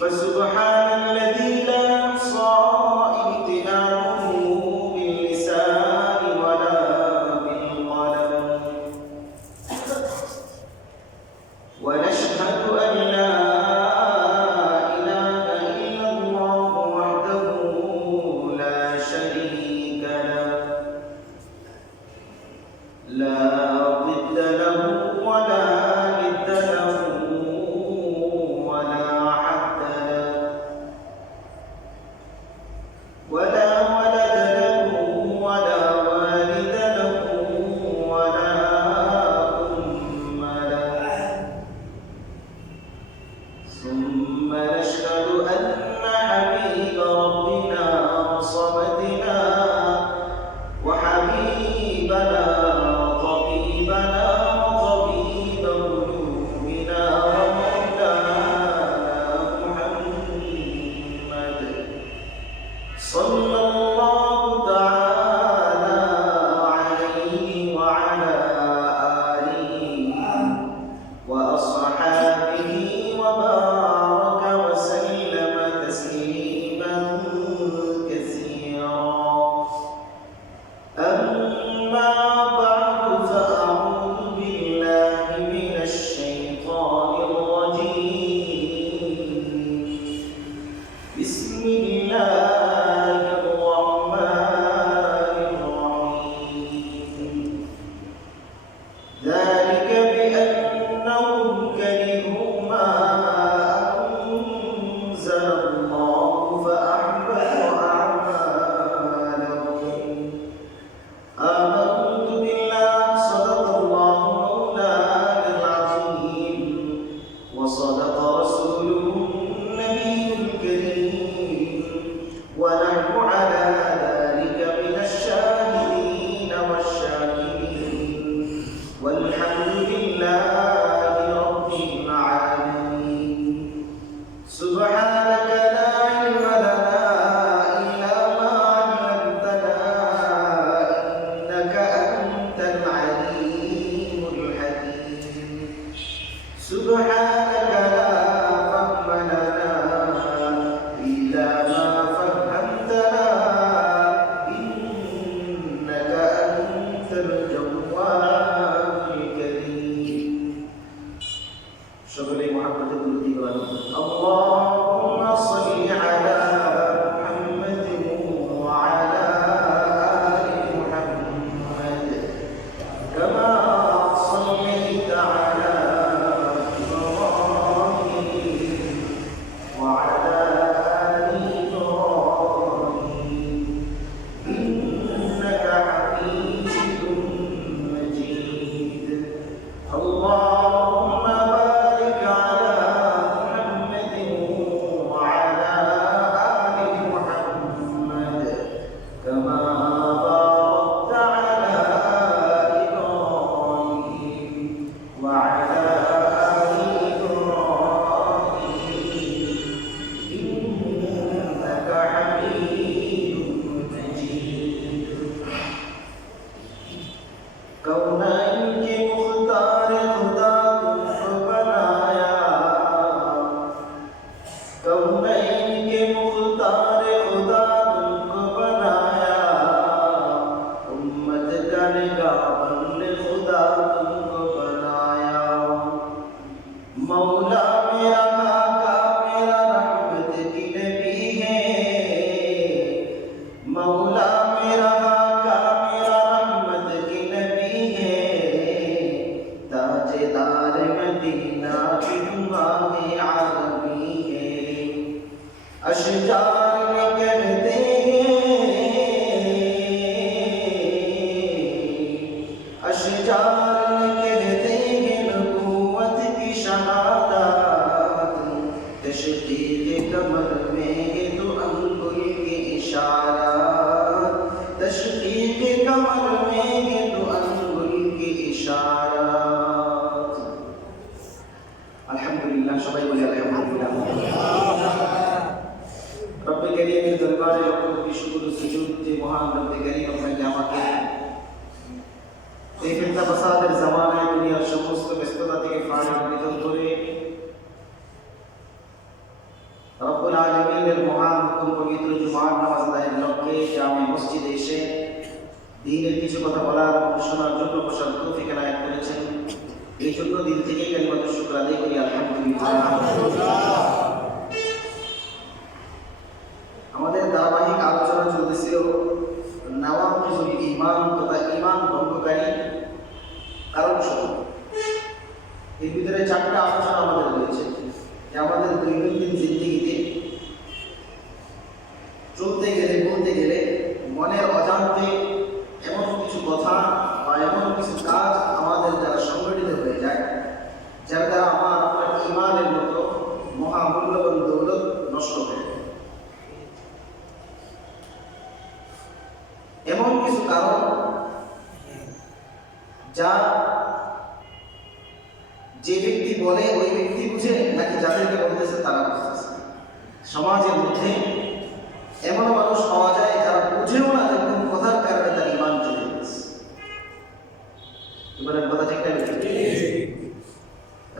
فسبحان الذي لا يحصى امتنانه باللسان ولا بالقلم ونشهد أن لا إله إلا الله وحده لا شريك له لا ضد له ولا ند له ولا حد له ولا ولد له ولا والد له ولا أم له ثم نشهد أن حبيب ربنا وصمدنا وحبيبنا وطبيبنا وطبيب قلوبنا ومولانا محمد صلى الله تعالى عليه وعلى آله وأصحابه وبارك وسلم تسليما كثيرا أما بعد فأعوذ بالله من الشيطان الرجيم بسم الله الرحمن الرحيم ذلك بأنهم كرهوا ما أنزل الله فأحبط أعمالهم آمنت بالله صدق الله مولانا العظيم وصدق رسوله النبي الكريم ونحن على ذلك من الشاهدين والشاكرين والحمد لله رب العالمين سبحانك لا علم لنا إلا ما علمتنا إنك أنت العليم الحكيم سبحانك لا فهم لنا إلا ما فهمتنا إنك أنت الجواد الكريم شكرا محمد اللهم صل على محمد وعلى آل محمد كما صليت على إبراهيم وعلى آل إبراهيم إنك حميد مجيد اللهم بارك على محمد وعلى آل محمد كما باركت على إبراهيم وعلى آل إبراهيم إنك حميد مجيد कौनैन के मुख्तार खुदा तुमको बनाया कौनैन के मुख्तार खुदा तुमको बनाया उम्मत का निगाहबन खुदा तुमको बनाया मौला मेरा आका मेरा रहमत की नबी है मौला मेरा आका मेरा रहमत की नबी है ताजदार मदीना की दुआए आलमी है अशजार में कहते अशजार में कहते हैं नबूवत की शहादत तशदीद कमर में है तो अंगुल के इशारात तशदीद कमर में है तो अंगुल के इशारात अल्हम्दुलिल्लाह सबाई बोले अल्हम्दुलिल्लाह रब्बे करीमेर दरबारे लक्ष कोटी शुक्र ও সুজুদ যে মহান রব্বে করিম আপনাকে আমাকে এই ফিতনা ফাসাদের জামানায় দুনিয়ার সমস্ত ব্যস্ততা থেকে ফারিগ বিদল করে দ্বীনের কিছু কথা বলার শোনার জন্য বসার তৌফিক এনায়েত করেছেন। এই জন্য দিল থেকে কালিমাতুশ শুকর আদায় করি আলহামদুলিল্লাহ। আমাদের ধারাবাহিক আলোচনা চলতেছে নাওয়াকিজুল ঈমান তথা ঈমান ভঙ্গকারী কারণসমূহ। এর ভিতরে 4টা আলোচনা আমাদের রয়েছে যে আমাদের দৈনন্দিন জিন্দেগিতে চলতে গেলে বলতে গেলে মনের অজান্তে এমন কিছু কথা বা এমন কিছু কাজ আমাদের দ্বারা সংগঠিত হয়ে যায় যার দ্বারা আমার আপনার ঈমানের মতো মহামূল্যবান দৌলত নষ্ট হয়ে যায়। এমন কিছু কারণ যা যে ব্যক্তি বলে ওই ব্যক্তি বুঝে নাকি যাদেরকে বলতেছে তারা বুঝতেছে। সমাজের মধ্যে এমন মানুষ পাওয়া যায় যারা বুঝেও না যে কোন কথার কারণে তার ঈমান চলে গেছে। এবারের কথা ঠিক না?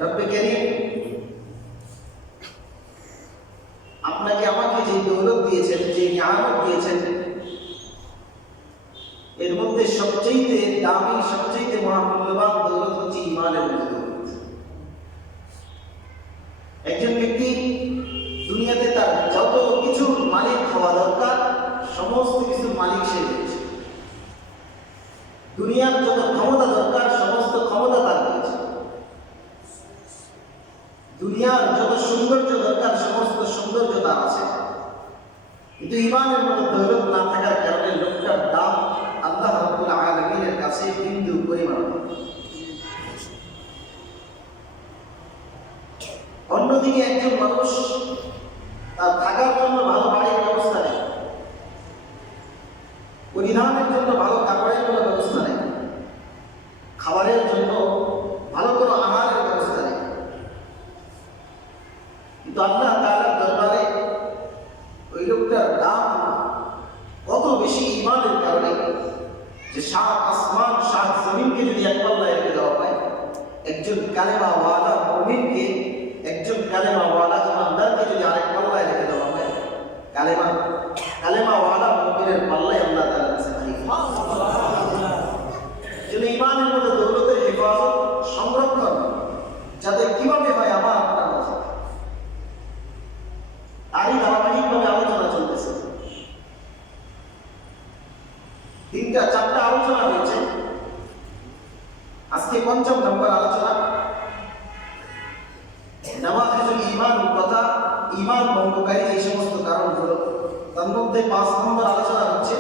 রব্বে কারীম আপনাকে আমাকে যে দৌলত দিয়েছেন, যে নিয়ামত দিয়েছেন, এর মধ্যে সবচেয়ে দামি সবচেয়ে মহামূল্যবান দৌলত হচ্ছে ঈমানের দৌলত। একজন ব্যক্তি দুনিয়াতে তার যত কিছু মালিক হওয়া দরকার সমস্ত কিছু মালিক সে হয়েছে। দুনিয়ার যত ক্ষমতা দরকার সমস্ত ক্ষমতা তার রয়েছে। দুনিয়ার যত সৌন্দর্য দরকার সমস্ত সৌন্দর্য তার আছে। কিন্তু ঈমানের মতো দৌলত না থাকার কারণে লোকটার দাম আল্লাহ রাব্বুল আলামিনের কাছে বিন্দু পরিমাণ। অন্যদিকে একজন মানুষ তার থাকার জন্য ভালো বাড়ির ব্যবস্থা নেই, পরিধানের জন্য ভালো কাপড়ের কোনো ব্যবস্থা নেই, খাবারের জন্য ভালো কোনো আহারের ব্যবস্থা নেই, কিন্তু আল্লাহ তাআলার দরবারে ওই লোকটার দাম কত বেশি ঈমানের কারণে যে 7 আসমান 7 জমিনকে যদি এক পাল্লায় রেখে দেওয়া হয়, একজন কালেমাওয়ালা মুমিনকে, একজন কালেমাওয়ালা ইমানদারকে যদি আরেক পাল্লায় রেখে দেওয়া হয়, কালেমাওয়ালা মুমিনের পাল্লায় আল্লাহ তাআলা কাছে ভারী। যেন ঈমানের মতো দৌলতের হেফাজত সংরক্ষণ যাতে কিভাবে হয় আমার আপনার কথা, তারই ধারাবাহিকভাবে আলোচনা চলতেছে। 4টা আলোচনা হয়েছে, আজকে 5ম নম্বর আলোচনা নাওয়াকিজুল ঈমান তথা ঈমান ভঙ্গকারী যে সমস্ত কারণগুলো। তার মধ্যে 5 নম্বর আলোচনা হচ্ছে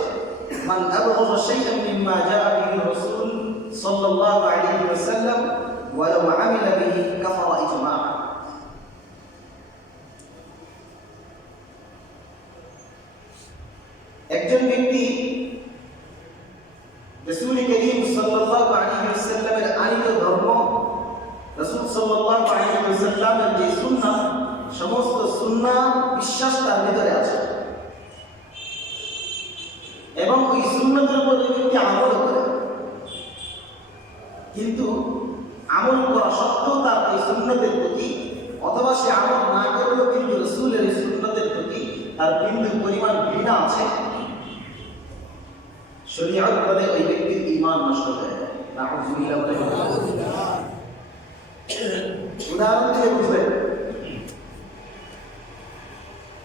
মান আবগাযা শাইআন মিম্মা জাআ বিহি রাসূল সাল্লাল্লাহু আলাইহি ওয়াসাল্লাম ওয়া লাউ আমিলা বিহি কাফারা ইজমাআ। একজন ব্যক্তি রাসূল করিম সাল্লাল্লাহু আলাইহি ওয়াসাল্লামের আনিত ধর্ম, রাসূল সাল্লাল্লাহু আলাইহি ওয়াসাল্লামের যে সুন্নাহ, সমস্ত সুন্নাহ বিশ্বাস তার ভিতরে আছে এবং ওই সুন্নাতের উপর ব্যক্তি আমল করে, কিন্তু আমল করা সত্ত্বেও তার এই সুন্নাতের প্রতি অথবা সে আমল না করলেও কিন্তু রাসূলের এই সুন্নাতের প্রতি তার বিন্দু পরিমাণ ঘৃণা আছে, শরীয়ত বলে ওই ব্যক্তির ঈমান নষ্ট হয়ে যায়। নাউযুবিল্লাহ। উদাহরণ দিয়ে বুঝবেন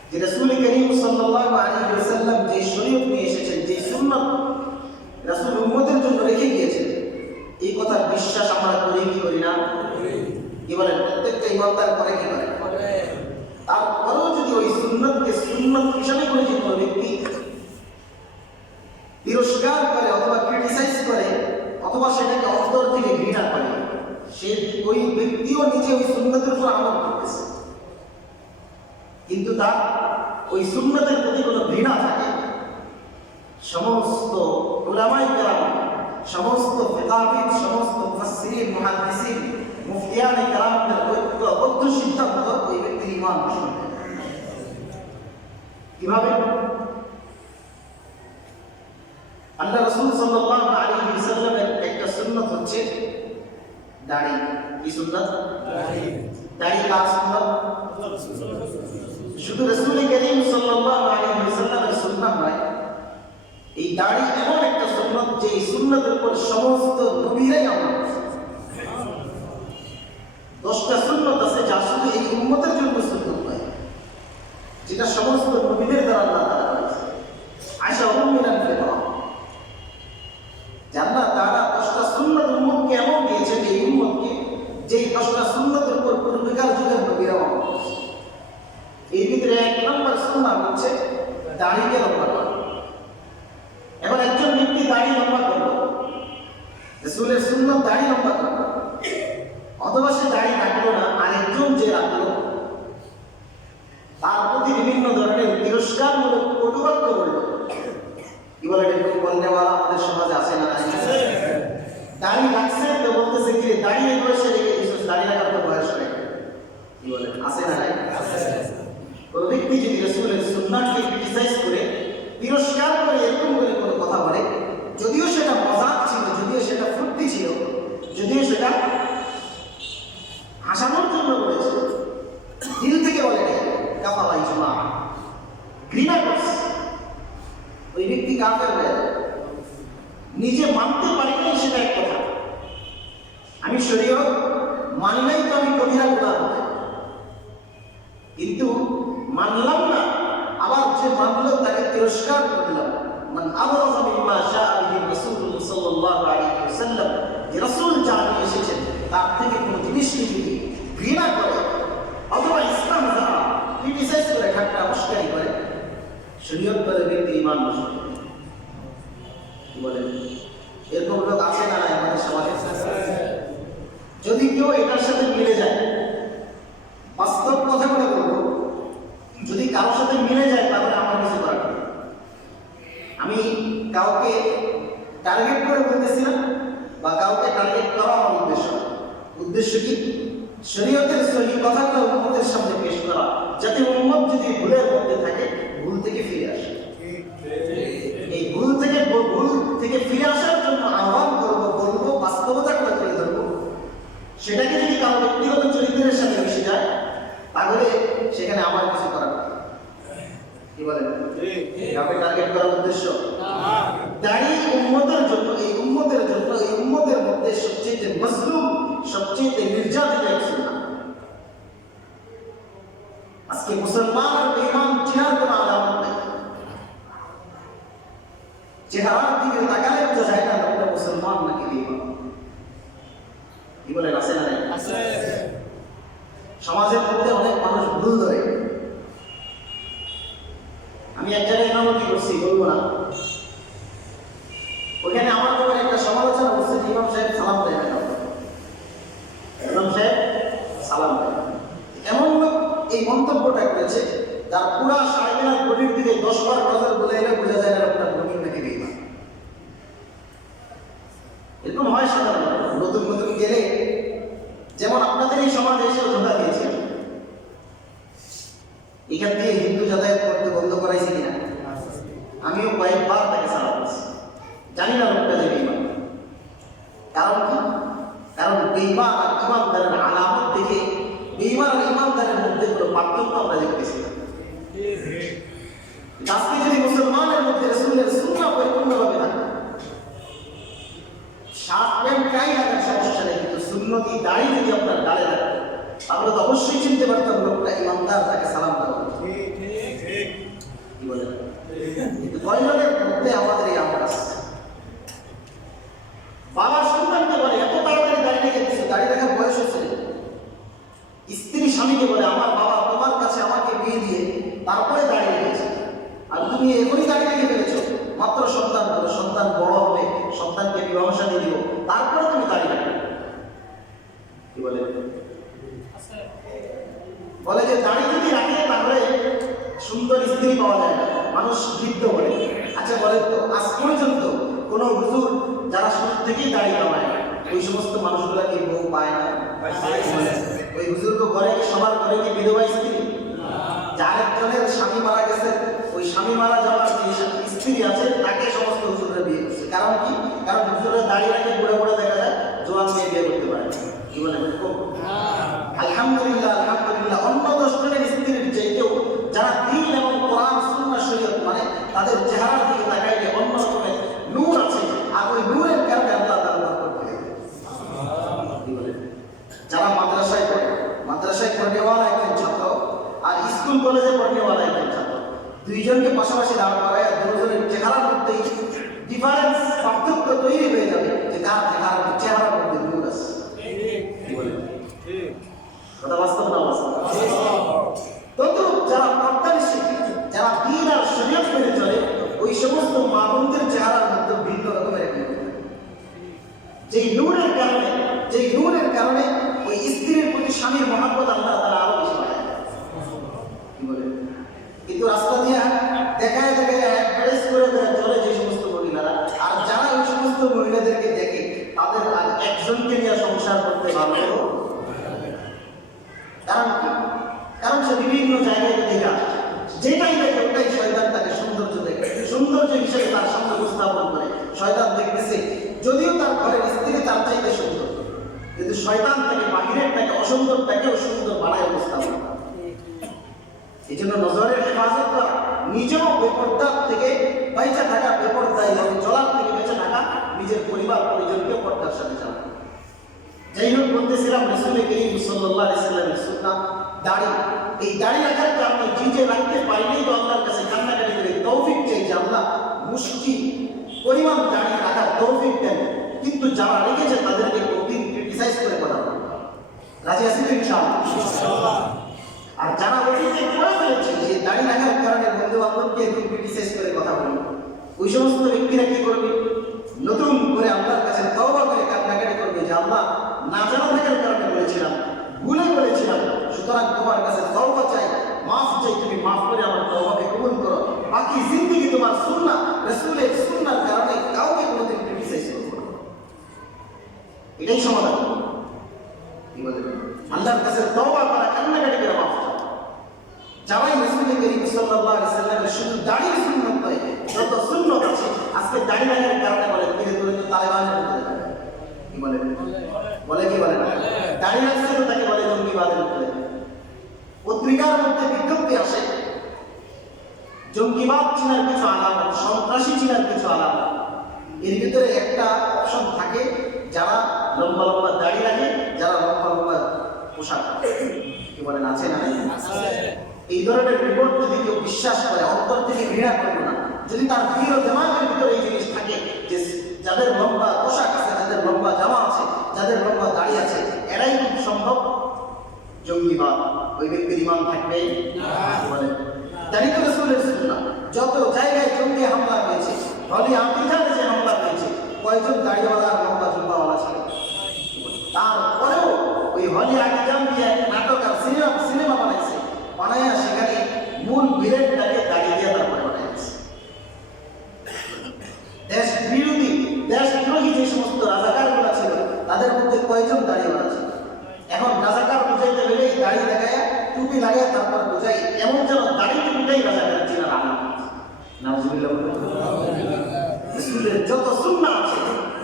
যে রাসূল করিম সাল্লাল্লাহু আলাইহি ওয়াসাল্লাম যে শরীয়ত নিয়ে এসেছেন, যে সুন্নাত রাসূল উম্মতের জন্য রেখে গিয়েছেন, এই কথার বিশ্বাস আমরা করি কি করি না? কি বলেন? প্রত্যেকটা ইমানদার করে কি করে? তারপরেও যদি ওই সুন্নাতকে সুন্নাত হিসাবে করে যে কোনো ব্যক্তি তিরস্কার করে অথবা ক্রিটিসাইজ করে অথবা সেটাকে অন্তর থেকে ঘৃণা করে, সে ওই ব্যক্তিও নিজে ওই সুন্নাতের উপর আমল করতেছে, কিন্তু তার ওই সুন্নাতের প্রতি কোনো ঘৃণা থাকে। সমস্ত উলামায়ে কেরাম, সমস্ত ফিকাহবিদ, সমস্ত মুফাসসিরিন, মুহাদ্দিসিন, মুফতিয়ানে কেরামদের ঐক্যবদ্ধ সিদ্ধান্ত ওই ব্যক্তির ঈমান নষ্ট হয়ে যায়। কিভাবে? আল্লাহ রাসূল সাল্লাল্লাহু আলাইহি ওয়াসাল্লামের একটা সুন্নাত হচ্ছে দাড়ি। কি সুন্নাত? দাড়ি কার সুন্নাত? শুধু রাসূল করিম সাল্লাল্লাহু আলাইহি ওয়াসাল্লামের সুন্নাত নয়, এই দাড়ি এমন একটা সুন্নাত যে সুন্নতের উপর সমস্ত নবীরাই আমল করেছে। 10টা সুন্নত আছে যা শুধু এই উম্মতের জন্য সুন্নত নয়, যেটা সমস্ত নবীদের দ্বারা আল্লাহ তাআলা করেছে। আয়েশা উম্মুল ফিতরা আল্লাহ তাআলা 10টা সুন্নত উম্মতকে এমন দিয়েছেন, এই উম্মতকে যেই 10টা সুন্নতের উপর পূর্বকার যুগের নবীরা আমল করেছে। এর ভিতরে 1 নম্বর সুন্নাত হচ্ছে দাড়িকে লম্বা করা। এখন একজন ব্যক্তি দাড়ি লম্বা করলো, রাসূলের সুন্নাত দাড়ি লম্বা করলো, অথবা সে দাড়ি রাখলো না, আরেকজন যে রাখলো তার প্রতি বিভিন্ন ধরনের তিরস্কারমূলক কটুবাক্য বলল। কি বলে এরকম বলনেওয়ালা আমাদের সমাজে আছে না? দাড়ি রাখছে তো বলতেছে কি দাড়ি এই বয়সে রেখে দিয়েছিস, দাড়ি রাখার তো বয়স নেই। কি বলে আছে না? কোন ব্যক্তি যদি রাসূলের সুন্নাতকে ক্রিটিসাইজ করে তিরস্কার করে এরকম করে কোনো কথা বলে, যদিও সেটা মজাক ছিল, যদিও সেটা ফুর্তি ছিল, যদিও সেটা হাসানোর জন্য বলেছে, দিল থেকে বলে নাই, কাফারা ইজমা, ঘৃণা করছে, ওই ব্যক্তি কাফের হয়ে যায়। নিজে মানতে পারি নাই সেটা এক কথা, আমি শরীয়ত মানি নাই তো আমি কবিরা গুনাহ হবে, কিন্তু মানলাম না আবার যে মানলো তাকে তিরস্কার করলাম। মান আবরাযা মিম্মা শাআ বিহি রাসূলুল্লাহ সাল্লাল্লাহু আলাইহি ওয়াসাল্লাম, যে রাসূল যা নিয়ে এসেছেন তার থেকে কোনো জিনিসকে যদি ঘৃণা করে অথবা ইসলাম যা ক্রিটিসাইজ করে ঠাট্টা মস্করি করে, শরীয়ত বলে ব্যক্তি ঈমান নষ্ট। কি বলে এরকম লোক আছে না আমাদের সমাজে? যদি কেউ এটার সাথে মিলে যায়, বাস্তব কথা বলে বলবো, যদি কারোর সাথে মিলে যায় তাহলে আমার কিছু করার নেই। আমি কাউকে টার্গেট করে বলতেছি না, বা কাউকে টার্গেট করা আমার উদ্দেশ্য। উদ্দেশ্য কি? শরীয়তের সহিহ কথাগুলো উম্মতের সামনে পেশ করা, যাতে উম্মত যদি ভুলের মধ্যে থাকে ভুল থেকে ফিরে আসে। এই ভুল থেকে ফিরে আসার জন্য আহ্বান করবো, বলবো, বাস্তবতা করে তুলে ধরবো। সেটাকে যদি কারো ব্যক্তিগত চরিত্রের সাথে মিশে যায় তাহলে সেখানে আমার কিছু করার নেই। কি বলেন? কাউকে টার্গেট করার উদ্দেশ্য দাড়ি উম্মতের জন্য, এই উম্মতের জন্য, এই উম্মতের মধ্যে সবচেয়ে মজলুম, সবচেয়ে নির্যাতিত এক সুন্নাত। আজকে মুসলমান আর বেঈমান চেহার কোনো আলামত নেই। চেহারার দিকে তাকালে বোঝা যায় না লোকটা মুসলমান নাকি বেঈমান। কি বলেন আছে না? আছে। সমাজের মধ্যে অনেক মানুষ ভুল ধরে। আমি এক জায়গায় ইমামতি করছি, বলবো না, ওখানে আমার ব্যাপারে একটা সমালোচনা করছে, ইমাম সাহেব সালাম দেয় না, ইমাম সাহেব সালাম দেয়। এমন লোক এই মন্তব্যটা করেছে যার পুরা সাহেবের বডির দিকে 10 বার নজর বলে এলে বোঝা যায় না লোকটা মুমিন নাকি বেঈমান। এরকম হয় সাধারণত নতুন নতুন গেলে, যেমন আপনাদের এই সমাজে এসে ধোঁকা দিয়েছে, এখান দিয়ে হিন্দু যাতায়াত করতে বন্ধ করাইছে কিনা, আমিও কয়েকবার তাকে সালাম দিয়েছি, জানি না লোকটা যে বেঈমান। কারণ কি? কারণ বেঈমান আর ইমানদারের আলামত দেখে বেঈমান আর ইমানদারের মধ্যে কোনো পার্থক্য আমরা দেখতেছি না। আজকে যদি মুসলমানের মধ্যে রাসূলের সুন্নাহ পরিপূর্ণভাবে থাকে, শার্ট প্যান্ট টাই রাখার সমস্যা নেই, কিন্তু সুন্নতি দাড়ি যদি আপনার গালে রাখে তাহলে তো অবশ্যই চিনতে পারতাম লোকটা ইমানদার, তাকে সালাম দেওয়া। কি বলেন? কিন্তু কয়জনের মধ্যে আমাদের এই আমল আছে? বাবা সন্তানকে বলে এত তাড়াতাড়ি দাড়ি রেখে দিচ্ছে, দাড়ি রাখার বয়স হচ্ছে। স্ত্রী স্বামীকে বলে আমার বাবা তোমার কাছে আমাকে বিয়ে দিয়ে তারপরে দাড়ি রেখেছে, আর তুমি এখনই দাড়ি রেখে ফেলেছো, মাত্র সন্তান হলো, সন্তান বড় হবে, সন্তানকে বিবাহ শাদী দিব, তারপরে তুমি দাড়ি রাখবে। কি বলে? বলে যে দাড়ি যদি রাখে তাহলে সুন্দর স্ত্রী পাওয়া যায় না, মানুষ বৃদ্ধ বলে। আচ্ছা বলে তো আজ পর্যন্ত কোন হুজুর যারা শুরু থেকেই দাড়ি কামায় ওই সমস্ত মানুষগুলা কি বউ পায় না? ওই হুজুর তো ঘরে সবার ঘরে কি বিধবা স্ত্রী? যার একজনের স্বামী মারা গেছে, ওই স্বামী মারা যাওয়ার যে স্ত্রী আছে তাকে সমস্ত হুজুররা বিয়ে করছে। কারণ কি? কারণ হুজুরের দাড়ি রাখে বুড়ে বুড়ে দেখা যায়, জোয়ান মেয়ে বিয়ে করতে পারে। কি বলে? আলহামদুলিল্লাহ, আলহামদুলিল্লাহ। অন্য 10 জনের স্ত্রীর চাইতেও যারা দ্বীন এবং কোরআন সুন্নাহ শরীয়ত মানে তাদের চেহারার দিকে তাকাইলে অন্য রকমের নূর আছে, আর দুইজনকে পাশাপাশি দাঁড় করায় দুজনের চেহারার মধ্যেই ডিফারেন্স, পার্থক্য তৈরি হয়ে যাবে যে তার চেহারার মধ্যে দূর আছে। কথা বাস্তব না বাস্তব? তদ্রূপ যারা পর্দানিষ্ঠ, যারা দ্বীন আর শরীয়ত মেনে চলে, ওই সমস্ত মা বোনদের চেহারার মধ্যে ভিন্ন রকমের এক নূর। যেই নূরের কারণে ওই স্ত্রীর প্রতি স্বামীর মহব্বত আল্লাহ তাআলা আরো বেশি বাড়ায়। কি বলে? কিন্তু রাস্তা দিয়ে দেখায় অ্যাডভার্টাইজ করে দেয় চলে যে সমস্ত মহিলারা, আর যারা ওই সমস্ত মহিলাদেরকে দেখে তাদের আর একজনকে নিয়ে সংসার করতে ভালো। কারণ কি? কারণ সে বিভিন্ন জায়গায় দেখে আসছে, যেটাই দেখে ওটাই শয়তান তাকে সৌন্দর্য দেখে, সৌন্দর্য হিসেবে তার সামনে উপস্থাপন করে। শয়তান দেখতেছে যদিও তার ঘরের স্ত্রী তার চাইতে সুন্দর, কিন্তু শয়তান তাকে বাহিরেরটাকে, অসুন্দরটাকেও সুন্দর বানায় উপস্থাপন করে। এই জন্য নজরের হেফাজত করা, নিজেও বেপরদার থেকে বাইচা থাকা, বেপরদায় চলার থেকে বেঁচে থাকা, নিজের পরিবার পরিজনকে পর্দার সাথে চালানো। যাই হোক, বলতেছিলাম রাসূল করিম সাল্লাল্লাহু আলাইহি ওয়াসাল্লামের সুন্নাহ দাড়ি। এই দাড়ি রাখার কারণে যে রাখতে পারিনি তো আল্লাহর কাছে কান্নাকাটি করে তৌফিক চাই যে আল্লাহ মুষ্টি পরিমাণ দাড়ি রাখার তৌফিক দেন। কিন্তু যারা রেখেছে তাদেরকে প্রতিদিন ক্রিটিসাইজ করে কথা বলে। রাজি আছি তো ইনশাআল্লাহ? আর যারা অতীতে করে ফেলেছে যে দাড়ি রাখার কারণে বন্ধু বান্ধবকে একটু ক্রিটিসাইজ করে কথা বলে, ওই সমস্ত ব্যক্তিরা কি করবে? নতুন করে আল্লাহর কাছে তওবা করে কান্নাকাটি করবে যে আল্লাহ, না জানা থাকার কারণে বলেছিলাম, ভুলে বলেছিলাম, সুতরাং তোমার কাছে তওবা চাই, মাফ চাই, তুমি মাফ করে আমার তওবাকে কবুল করো। বাকি জিন্দেগি তোমার সুন্নাহ, রাসূলের সুন্নাহর কারণে কাউকে কোনোদিন ক্রিটিসাইজ করবে না। এটাই সমাধান। কি বলে? আল্লাহর কাছে তওবা করা, কান্নাকাটি করে মাফ চাওয়া। যারাই রাসূল করিম সাল্লাল্লাহু আলাইহি ওয়াসাল্লামের শুধু দাড়ির সুন্নাত নয়, যত সুন্নাত আছে, আজকে দাড়ি রাখার কারণে বলে ধীরে ধীরে তো তালেবানের মধ্যে যাবে। কি বলে? কি বলে না? দাড়ি রাখছে তো তাকে বলে জঙ্গিবাদের মধ্যে। পত্রিকার মধ্যে বিজ্ঞপ্তি আসে, জঙ্গিবাদ চিনার কিছু আলামত, সন্ত্রাসী চিনার কিছু আলামত। এর ভিতরে একটা অপশন থাকে, যারা লম্বা লম্বা দাড়ি রাখে, যারা লম্বা লম্বা পোশাক। কি বলেন? আছে না? এই ধরনের রিপোর্ট যদি কেউ বিশ্বাস করে, অন্তর থেকে ঘৃণা করবে না। যদি তার দৃঢ় দিমাগের ভিতরে এই জিনিস থাকে যে যাদের লম্বা পোশাক আছে, যাদের লম্বা জামা আছে, যাদের লম্বা দাড়ি আছে, এরাই খুব সম্ভব জঙ্গিবাদ, ওই ব্যক্তির ঈমান থাকবে না। বলে জানি তো রাসূলের সুন্নাহ, যত জায়গায় জঙ্গি হামলা হয়েছে, হলি আতিজানে যে হামলা হয়েছে, কয়জন দাড়িওয়ালা আর লম্বা জুব্বাওয়ালা ছিল? তারপরেও ওই হলি আতিজান দিয়ে নাটক আর সিনেমা বানাইছে, বানাইয়া সেখানে মূল ভিলেনটাকে দাঁড়িয়ে দিয়ে তারপরে বানাইছে। দেশদ্রোহী যে সমস্ত রাজাকারগুলো ছিল, তাদের মধ্যে কয়জন দাঁড়িয়েওয়ালা ছিল? এখন রাজাকার বুঝাইতে গেলেই দাড়ি দেখায়, টুপি লাগায়, তারপর বুঝাই, এমন যেন দাড়ি টুপিটাই রাজাকার চিনার আলাদা। নাউজুবিল্লাহ। রাসূলের যত সুন্নাহ আছে,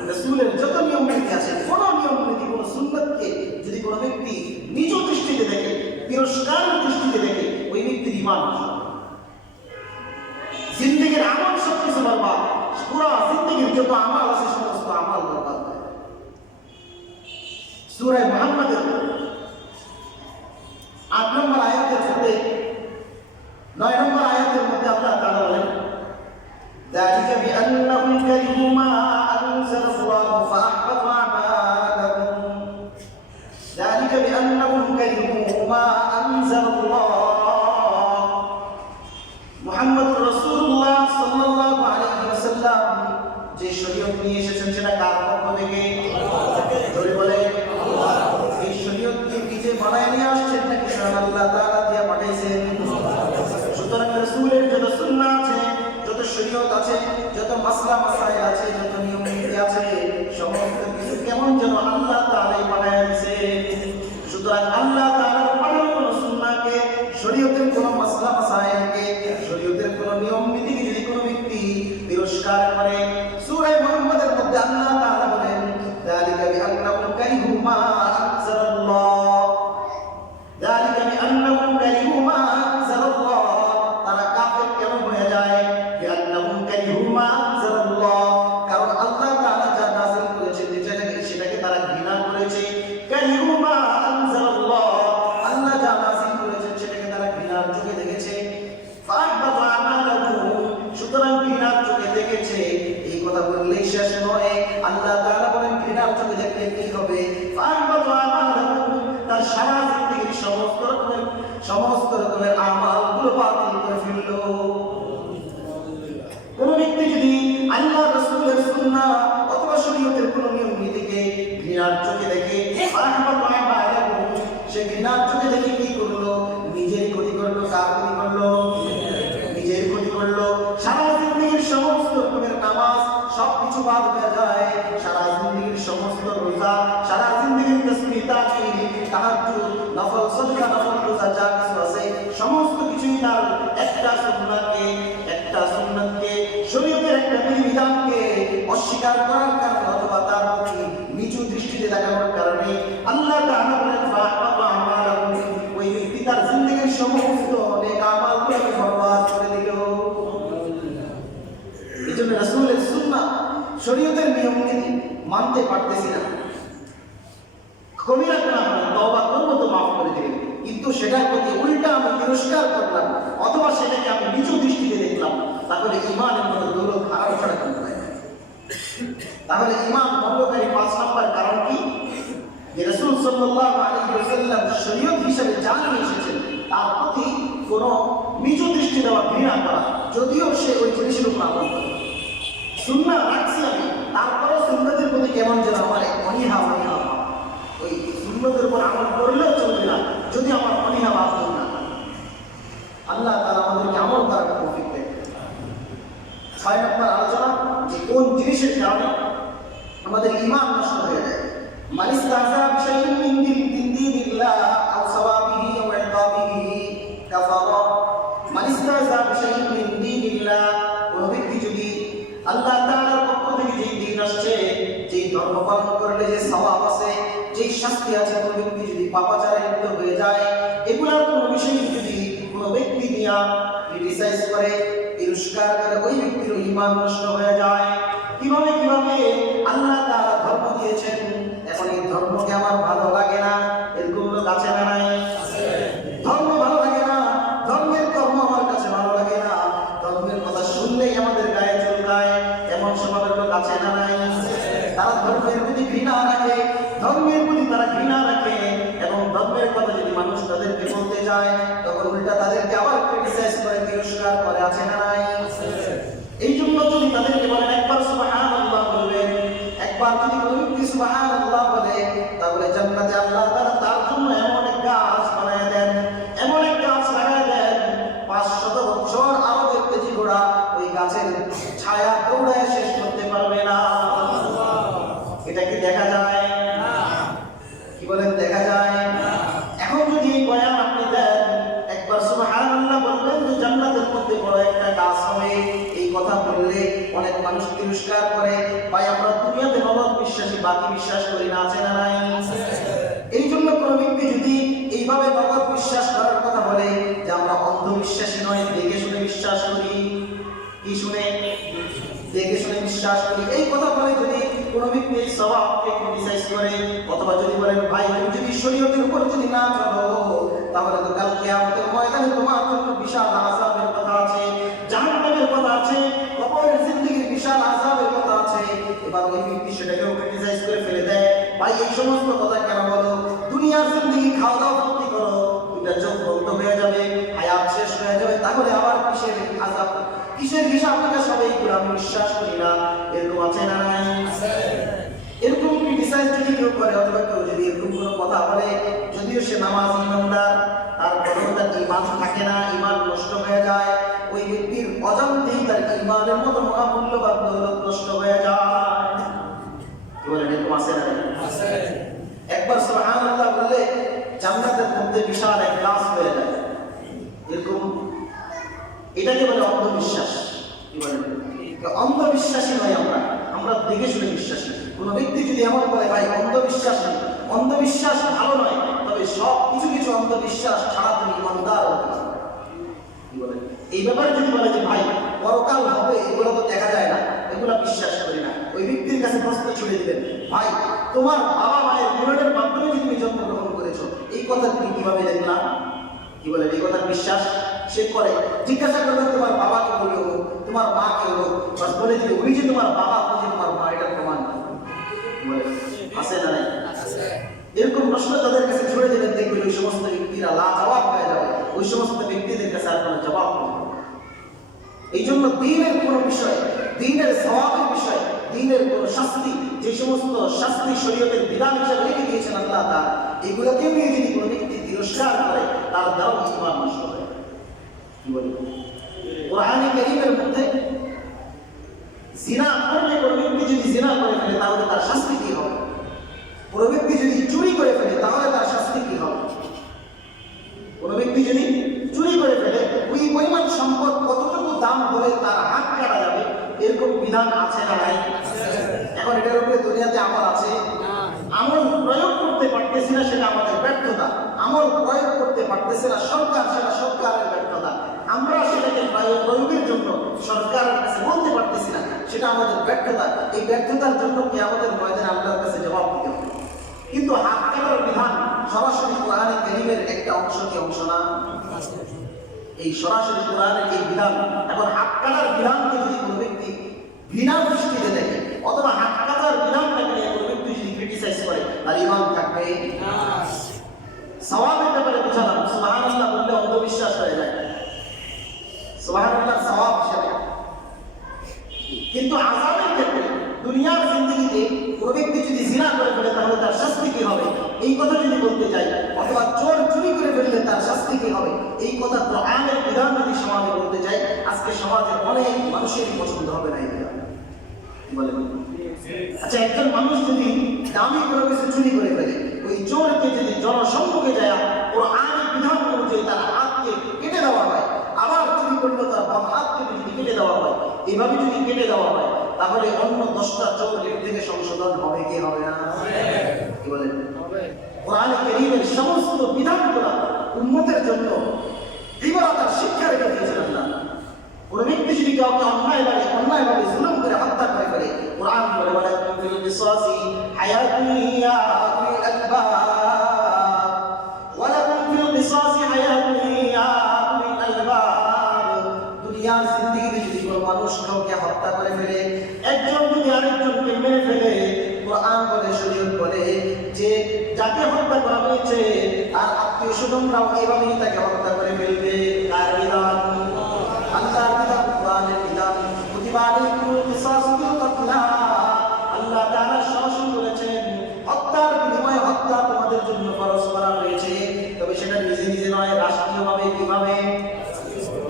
রাসূলের যত নিয়ম নীতি আছে, কোন নিয়ম নীতি, কোন সুন্নাতকে যদি কোনো ব্যক্তি নিজ দৃষ্টিতে দেখে, তিরস্কারের দৃষ্টিতে দেখে, ওই ব্যক্তির ঈমান জিন্দেগির আমল সব কিছু বরবাদ, পুরো জিন্দেগির যত আমল আছে সমস্ত আমল বরবাদ। সূরা মুহাম্মাদের ৮ নম্বর আয়াতের মধ্যে ৯ নম্বর আয়াতের মধ্যে আল্লাহ তাআলা বলেন, যালিকা বিআন্নাহুম কারিহু মা আনজালাল্লাহু ফাআহবাতা আমালাহুম। যালিকা বিআন্নাহুম কারিহু মা আনজালাল্লাহ। মুহাম্মদুর রাসূলুল্লাহ সাল্লাল্লাহু আলাইহি ওয়াসাল্লাম যে শরীয়ত নিয়ে এসেছেন, সেটা কার পক্ষ থেকে? জোরে বলেন। এই শরীয়তকে নিজে বানায় নিয়ে আসছেন নাকি স্বয়ং আল্লাহ তাআলা দিয়ে পাঠাইছেন? সুতরাং রাসূলের যত সুন্নাহ আছে, যত শরীয়ত আছে, যত মাসলা মাসাইল আছে, যত নিয়ম নীতি আছে, সমস্ত কিছু কেমন যেন আল্লাহ তাআলাই পাঠায় দিয়েছেন। সুতরাং আল্লাহ তাআলার পাঠানো কোন সুন্নাহকে, শরীয়তের কোন মাসলা মাসাইলকে, শরীয়তের কোন নিয়ম নীতিকে যদি কোনো ব্যক্তি তিরস্কার করে, সূরা মুহাম্মাদের মধ্যে আল্লাহ তাআলা বলেন, যালিকা বিআন্নাহুম কারিহু মা আনজালাল্লাহ। যালিকা বিআন্নাহুম কারিহু মা আনজালাল্লাহ। তারা কাফের কেন হয়ে যায়? বিআন্নাহুম কারিহু মা আনজালাল্লাহ, কারণ আল্লাহ তাআলা যা নাযিল করেছেন সেটাকে তারা ঘৃণা করেছে। কারিহু মা আনজালাল্লাহ, আল্লাহ যা নাযিল করেছেন সেটাকে তারা ঘৃণার চোখে দেখেছে। ফাআহবাতা শেষ নয়, আল্লাহ তাআলা বলেন ঘৃণার চোখে দেখলে কি হবে, তার সারা জিন্দেগীর সমস্ত রকমের আমালগুলো বাতিল করে ফেললো। কোন ব্যক্তি যদি আল্লাহ রাসূলের সুন্নাহ অথবা শরীয়তের কোন নিয়ম নীতিকে ঘৃণার চোখে দেখে, সে ঘৃণার চোখে দেখে কি করলো, নিজের ক্ষতি করলো। কার ক্ষতি করলো? নিজের ক্ষতি করলো। সারা জিন্দেগীর সমস্ত রকমের নামাজ সবকিছু বাদ হয়ে যায়, সারা জিন্দেগীর সমস্ত রোজা, সারা জিন্দেগীর তাসবিহ তাহলিল তাহাজ্জুদ নফল সাদকা নফল রোজা যা কিছু আছে সমস্ত কিছুই তার একটা সুন্নাতকে শরীয়তের একটা বিধিবিধানকে অস্বীকার করার কারণে অথবা তার প্রতি নিচু দৃষ্টিতে দেখানোর কারণে আল্লাহ তাআলা বলেন ফাআতা আমালাহু, ওই ব্যক্তি তার জিন্দেগীর সমস্ত নেক আমলগুলোকে বরবাদ করে দিল। এজন্য রাসূলের সুন্নাহ শরীয়তের নিয়ম নীতি মানতে পারতেছি না, কবিরা গুনাহ হলে তওবা করব তো মাফ করে দিবেন, কিন্তু সেটার প্রতি উল্টা আমি তিরস্কার করলাম অথবা সেটাকে আমি নিচু দৃষ্টিতে দেখলাম, তাহলে ঈমানের মতো দৌলত হারাম ছাড়া কোনো উপায় নেই। তাহলে ঈমান ভঙ্গকারী 5 নম্বর কারণ কি? যে রাসূল সাল্লাল্লাহু আলাইহি ওয়াসাল্লাম শরীয়ত হিসেবে যা নিয়ে এসেছেন তার প্রতি কোনো নিচু দৃষ্টি দেওয়া, ঘৃণা করা, যদিও সে ওই জিনিসের উপর আমল করে। সুন্নাহ রাখছি আমি, তারপরে সুন্নতের প্রতি কেমন যেন আমার অনীহা ওই সুন্নতের উপর আমল করলেও চলবে না যদি আমার অনীহা ভাব না। আল্লাহ তাআলা আমাদেরকে আমল করার তৌফিক দেন। 6 নম্বর আলোচনা, যে কোন জিনিসের কারণে আমাদের ঈমান নষ্ট হয়ে যায়। মানিস্তাহজা বিশাইইন মিন দীনিল্লাহ আও সাওয়াবিহি আও ইকাবিহি কাফারা। মানিস্তাহজা বিশাইইন মিন দীনিল্লাহ, কোন ব্যক্তি যদি আল্লাহ তাআলার পক্ষ থেকে যে দিন আসছে, যে ধর্ম পালন করলে যে সওয়াব আছে, যে শাস্তি আছে, কোন ব্যক্তি যদি পাপাচারে লিপ্ত হয়ে যায়, এগুলার কোন বিষয় যদি কোন ব্যক্তি নিয়া ক্রিটিসাইজ করে, তিরস্কার করে, ওই ব্যক্তির ঈমান নষ্ট হয়ে যায়। কিভাবে আল্লাহ তাআলা ধর্ম দিয়েছেন, এখন এই ধর্মকে আমার ভালো লাগে না, এরকম লোক আছে না নাই? ধর্ম ভালো লাগে না, ধর্মের কর্ম আমার কাছে ভালো লাগে না, ধর্মের কথা শুনলেই আমাদের গায়ে চুলকায়, এমন স্বভাবের লোক আছে না নাই? তারা ধর্মের প্রতি ঘৃণা রাখে, এবং ধর্মের কথা যদি মানুষ তাদেরকে বলতে যায় তখন উল্টা তাদেরকে আবার ক্রিটিসাইজ করে, তিরস্কার করে, আছে না নাই? এই জন্য যদি তাদেরকে বলেন একবার সুবহানাল্লাহ বলবেন, একবার যদি কোনো ব্যক্তি সুবহানাল্লাহ বলে, তাহলে জান্নাতে আল্লাহ তাআলা তার জন্য এমন এক গাছ বানায় দেন, এমন এক গাছ লাগায় দেন, 500 বছর আরো দেখতে ঘোড়া ওই গাছের ছায়া দৌড়ায় শেষ করতে পারবে না। এটা কি দেখা যায়? কি বলেন, দেখা যায়? এখন যদি এই বয়ান আপনি দেন, একবার সুবহানাল্লাহ বলবেন যে জান্নাতের মধ্যে বড় একটা গাছ হবে, এই কথা বললে অনেক মানুষ তিরস্কার করে, ভাই আমরা দুনিয়াতে নগদ বিশ্বাসী, বাকি বিশ্বাস করি না, আছে না নাই? এই জন্য কোন ব্যক্তি যদি এইভাবে নগদ বিশ্বাস করার কথা বলে যে আমরা অন্ধবিশ্বাসী নয়, দেখে শুনে বিশ্বাস করি, কি শুনে? দেখে শুনে বিশ্বাস করি, এই কথা বলে যদি কোন ব্যক্তি এই স্বভাবকে ক্রিটিসাইজ করে, অথবা যদি বলেন ভাই তুমি যদি শরীয়তের উপর যদি না চলো, তাহলে তো কাল কিয়ামতের ময়দানে তোমার জন্য বিশাল আযাবের কথা আছে, জাহান্নামের কথা আছে, কবরের জিন্দেগীর বিশাল আযাবের কথা আছে। এবার ওই ব্যক্তি সেটাকেও ক্রিটিসাইজ করে ফেলে দেয়, ভাই এই সমস্ত কথা কেন বলো, দুনিয়ার জিন্দেগি খাওয়া দাওয়া ভর্তি করো, দুইটা চোখ বন্ধ হয়ে যাবে, হায়াত শেষ হয়ে যাবে, তাহলে আবার কিসের আযাব, কিসের হিসাব নিকাশ হবে, এইগুলো আমি বিশ্বাস করি না। এরকম আছে না নাই? এরকম ক্রিটিসাইজ যদি কেউ করে, অথবা কেউ যদি এরকম কোনো কথা বলে, যদিও সে নামাজি ইমানদার, তারপরেও তার ঈমান থাকে না, ঈমান নষ্ট হয়ে যায়, ওই ব্যক্তির অজান্তেই তার ঈমানের মতো মহামূল্যবান দৌলত নষ্ট হয়ে যায়। কি বলেন, এরকম আছে না? একবার সুবহানাল্লাহ বললে জান্নাতের মধ্যে বিশাল এক গাছ হয়ে যায়, এরকম। এটাকে বলে অন্ধবিশ্বাস। কি বলেন, অন্ধবিশ্বাসী নয় আমরা দেখে শুনে বিশ্বাসী। কোন ব্যক্তি যদি এমন বলে ভাই অন্ধবিশ্বাস নেই, অন্ধবিশ্বাস ভালো নয়, তবে সব কিছু অন্ধবিশ্বাস ছাড়া তুমি ইমানদার হতে পারো। কি বলেন, এই ব্যাপারে যদি বলে যে ভাই পরকাল হবে, এগুলো তো দেখা যায় না, এগুলো বিশ্বাস করি না, ওই ব্যক্তির কাছে প্রশ্ন ছুড়ে দিবেন, ভাই তোমার বাবা মায়ের মিলনের মাধ্যমে যে তুমি জন্মগ্রহণ করেছো, এই কথা তুমি কিভাবে দেখলাম? কি বলেন, এই কথার বিশ্বাস সে করে। জিজ্ঞাসা করবেন তোমার বাবাকে বলে হোক, তোমার মাকে হোক, বলে দিলে উনি যে তোমার বাবা, উনি যে তোমার মা, বলে আছে না নাই? এরকম প্রশ্ন তাদের কাছে ছুড়ে দেবেন, দেখবেন ওই সমস্ত ব্যক্তিরা লাজবাব হয়ে যাবে, ওই সমস্ত ব্যক্তিদের কাছে আর কোনো জবাব নেই। এই জন্য দ্বীনের কোনো বিষয়, দ্বীনের সওয়াবের বিষয়, দ্বীনের কোনো শাস্তি, যে সমস্ত শাস্তি শরীয়তের বিধান হিসেবে রেখে দিয়েছেন আল্লাহ তাআলা, এগুলোকে নিয়ে যদি কোনো ব্যক্তি তিরস্কার করে তার দ্বারা ঈমান নষ্ট হয়। কি বলি? কোরআনে কারীমের মধ্যে জিনা করলে কোনো ব্যক্তি যদি জিনা করে ফেলে তাহলে তার শাস্তি কি হবে? কোনো ব্যক্তি যদি চুরি করে ফেলে তাহলে তার শাস্তি কি হবে? কোনো ব্যক্তি যদি চুরি করে ফেলে ওই পরিমাণ সম্পদ কতটুকু দাম হলে তার হাত কাটা যাবে, এরকম বিধান আছে না নাই? এখন এটার উপরে দুনিয়াতে আমল আছে, আমল প্রয়োগ করতে পারতেছি না, সেটা আমাদের ব্যর্থতা। আমল প্রয়োগ করতে পারতেছে না সরকার, সেটা সরকারের ব্যর্থতা। আমরা সেটাকে প্রয়োগের জন্য সরকারের কাছে বলতে পারতেছি না, সেটা আমাদের ব্যর্থতা। এই ব্যর্থতার জন্য কি আমাদের ময়দানে আল্লাহর কাছে জবাব দিতে হবে। কিন্তু হাত কাটার বিধান সরাসরি কোরআনে কারীমের একটা অংশ, কি অংশ না? এই সরাসরি কোরআনের এই বিধান। এখন হাত কাটার বিধানকে যদি কোনো ব্যক্তি বিনা দৃষ্টিতে দেখে অথবা হাত কাটার বিধানটাকে নিয়ে কোনো ব্যক্তি যদি ক্রিটিসাইজ করে, তার ঈমান থাকবে না। সওয়াবের ব্যাপারে বুঝালাম, সুবহানাল্লাহ বললে অন্ধবিশ্বাস হয়ে যায়, সুবহানাল্লাহ সওয়াব হিসেবে। কিন্তু আযাবের ক্ষেত্রে দুনিয়ার জিন্দেগিতে কোনো ব্যক্তি যদি জিনা করে ফেলে তাহলে তার শাস্তি কি হবে, এই কথা যদি বলতে যাই, অথবা চোর চুরি করে ফেললে তার শাস্তি কি হবে, এই কথা কোরআনের বিধান যদি সমাজে বলতে যাই, আজকে সমাজে অনেক মানুষেরই পছন্দ হবে না এই বিধান। কি বলেন? আচ্ছা, একজন মানুষ যদি দামি কোনো কিছু চুরি করে ফেলে, ওই চোরকে যদি জনসম্মুখে যায় কোরআনের বিধান অনুযায়ী তার হাতকে কেটে দেওয়া হয়, আবার চুরি করলে তার বাম হাতকে যদি কেটে দেওয়া হয়, এভাবে যদি কেটে দেওয়া হয়, তাহলে অন্য 10টা চোর এর থেকে সংশোধন হবে কি হবে না? কি বলেন? কোরআনে কারীমের সমস্ত বিধানগুলো উম্মতের জন্য ইবারতার শিক্ষা রেখে দিয়েছেন আল্লাহ। কোনো ব্যক্তি যদি কাউকে অন্যায়ভাবে জুলুম করে হত্যা করে ফেলে, কোরআন বলে ওয়ালাকুম ফিল কিসাসি হায়াতুন ইয়া উলিল আলবাব, ওয়ালাকুম ফিল কিসাসি হায়াতুন ইয়া উলিল আলবাব। দুনিয়ার জিন্দেগিতে যদি কোনো মানুষ কাউকে হত্যা করে ফেলে, একজন যদি আরেকজনকে মেরে ফেলে, কোরআন বলে, শরীয়ত বলে যে যাকে হত্যা করা হয়েছে তার আত্মীয় স্বজনরাও এভাবেই তাকে হত্যা করে ফেলবে। কার বিধান? আল্লাহর বিধান, কোরআনের বিধান। কুতিবা আলাইকুমুল কিসাসু ফিল কাতলা। আল্লাহ তাআলা সরাসরি বলেছেন হত্যার বিনিময়ে হত্যা তোমাদের জন্য ফরজ করা হয়েছে, তবে সেটা নিজে নিজে নয়, রাষ্ট্রীয়ভাবে। কিভাবে?